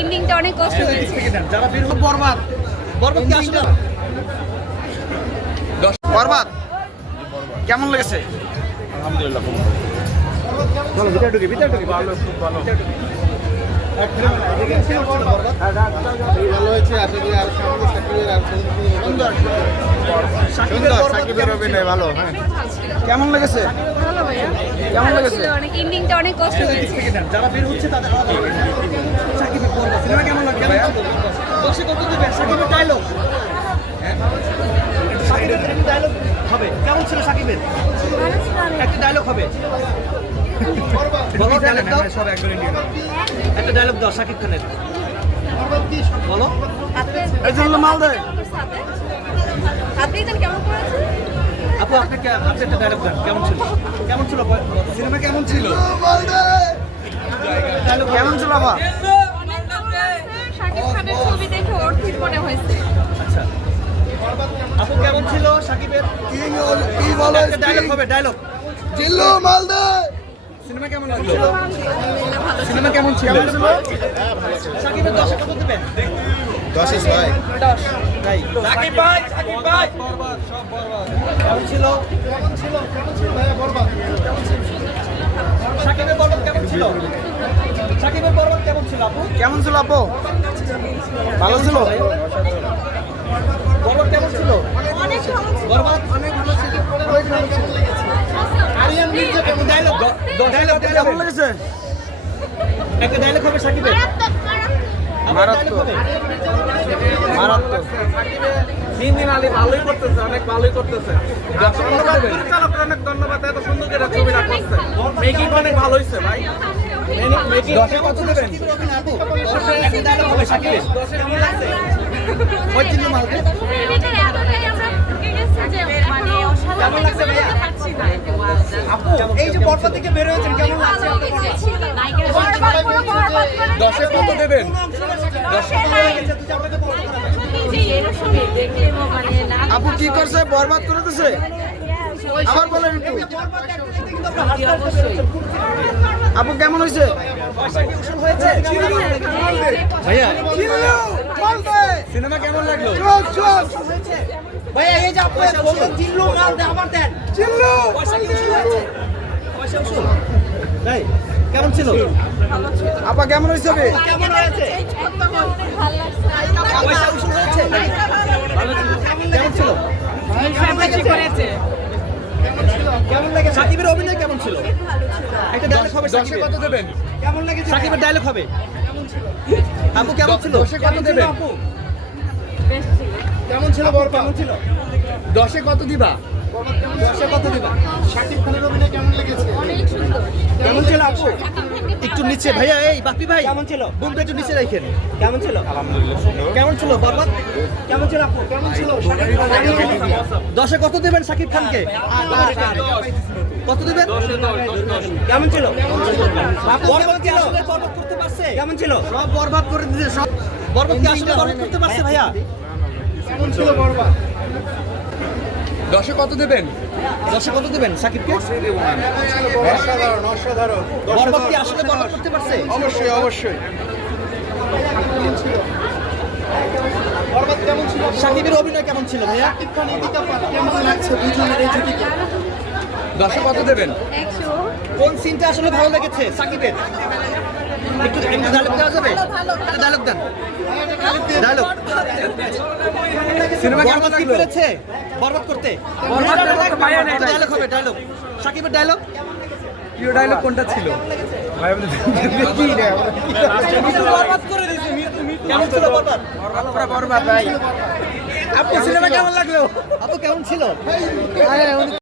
এন্ডিংটা অনেক কষ্ট হয়েছে। যারা বের হলো বরবাদ কি আসলে বরবাদ কেমন লেগেছে? আলহামদুলিল্লাহ খুব ভালো। ভিতরে ঢুকে ভালো, খুব ভালো। ভালো হয়েছে। আশা করি আর সাকিবের অভিনয় ভালো। হ্যাঁ, কেমন লেগেছে? ভালো ভাইয়া, কেমন লেগেছে? অনেক এন্ডিংটা অনেক কষ্ট হয়েছে। যারা বের হচ্ছে তাদের সাকিবের বরবাদ সিনেমা কেমন লাগছে ভাইয়া? দর্শক কত দেবে? সাকিবের ডায়লগ হবে কেমন ছিল? সাকিবের একটা ডায়লগ হবে, বলো ডায়লগ দাও। সব একবার ইন্ডিয়ান একটা ডায়লগ দাও সাকিব খানের, বলো। এই জন্য মাল দেয় আপনি কেমন করেছেন? আপু আপনি একটা ডায়লগ দেন, কেমন ছিল? কেমন ছিল সিনেমা? কেমন ছিল ডায়লগ? কেমন ছিল বাবা? শাকিব খানের ছবি দেখে ওর ঠিক মনে হয়েছে। আচ্ছা আপু কেমন ছিল সাকিবের? কি বলো? একটা ডায়লগ হবে, ডায়লগ। জিল্লু মালদা সিনেমা কেমন লাগলো? সিনেমা কেমন ছিল? সাকিবের 10 কত দিবেন? 10 ভাই। 10। তাই সাকিব ভাই বরবাদ সব বরবাদ কেমন ছিল? ভাইয়া বরবাদ সাকিবের বরবাদ কেমন ছিল? সাকিবের বরবাদ কেমন ছিল আপু? কেমন ছিল আপু? ভালো ছিল। বরবাদ কেমন ছিল? অনেক ভালো ছিল। বরবাদ অনেক ভালো ছিল। আরিয়ান মির্জা কেমন? ডায়লগ কেমন লেগেছে? একটা ডায়লগ হবে সাকিবের। মারাত্মক দিন দিন আলী ভালোই করতেছে, অনেক ভালোই করতেছে। ধন্যবাদ পরিচালককে, অনেক ধন্যবাদ, এত সুন্দর করে ছবিটা করছে। মেকিং অনেক ভালো হয়েছে ভাই। মেকিং 10 কত দেবেন? একটা ডায়লগ হবে সাকিবের। ওই চিন্তা মাল দে। কেমন লাগছে ভাইয়া? আপু এই যে বরবাদ থেকে বের হয়েছেন কেমন লাগছে? 10 কত দেবেন? আপু কি করছে? বরবাদ করে দিছে। আবার বলেন একটু। আপু কেমন হয়েছে? ভাইয়া সিনেমা কেমন লাগলো? ভাইয়া এই যে আপু বললেন জিল্লু মাল দে, আবার দেন জিল্লু। পয়সা উসুল ভাই কেমন ছিল? আপা কেমন হয়েছে? কেমন হয়েছে? পয়সা উসুল হয়েছে? ভালো ছিল। কেমন ছিল? কেমন লাগে? সাকিবের অভিনয় কেমন ছিল? একটা ডায়লগ হবে 10 কত দেবেন? কেমন লেগেছে? সাকিবের ডায়লগ হবে। আপু কেমন ছিল? 10 কত দেবেন? আপু কেমন ছিল বরবাদ? কেমন ছিল? 10 কত দিবা? 10 কত দিবা? শাকিব খানের অভিনয় কেমন লেগেছে? কেমন ছিল আপু? একটু নিচে ভাইয়া, এই বাপি ভাই কেমন ছিল? বুমটা একটু নিচে রাখেন। কেমন ছিল? আলহামদুলিল্লাহ সুন্দর। কেমন ছিল বরবাদ? কেমন ছিল আপু? কেমন ছিল? 10 কত দেবেন সাকিব খানকে? কত দিবেন? কেমন ছিল? বরবাদ কি আসলে বরবাদ করতে পারছে? কেমন ছিল? সব বরবাদ করে দিয়েছে সব। বরবাদ কি আসলে বরবাদ করতে পারছে ভাইয়া? কেমন ছিল বরবাদ? 10 কত দেবেন? 10 কত দিবেন সাকিবকে? অসাধারণ অসাধারণ। বরবাদ কি আসলে বরবাদ করতে পারছে? অবশ্যই অবশ্যই। বরবাদ কেমন ছিল? সাকিবের অভিনয় কেমন ছিল ভাইয়া? কেমন লাগছে দুজনের এই জুটিকে? 10 কত দেবেন? কোন সিনটা আসলে ভালো লেগেছে সাকিবের? একটু ডায়লগ দেওয়া যাবে? একটা ডায়লগ দেন। ডায়লগ। সিনেমা কেমন কি পেরেছে বরবাদ করতে? ডায়লগ হবে, ডায়লগ। সাকিবের ডায়লগ। প্রিয় ডায়লগ কোনটা ছিল? ভাই কি রে? বরবাদ করে দিয়েছে। কেমন ছিল বরবাদ? বরবাদ ভাই। আপু সিনেমা কেমন লাগলো? আপু কেমন ছিল?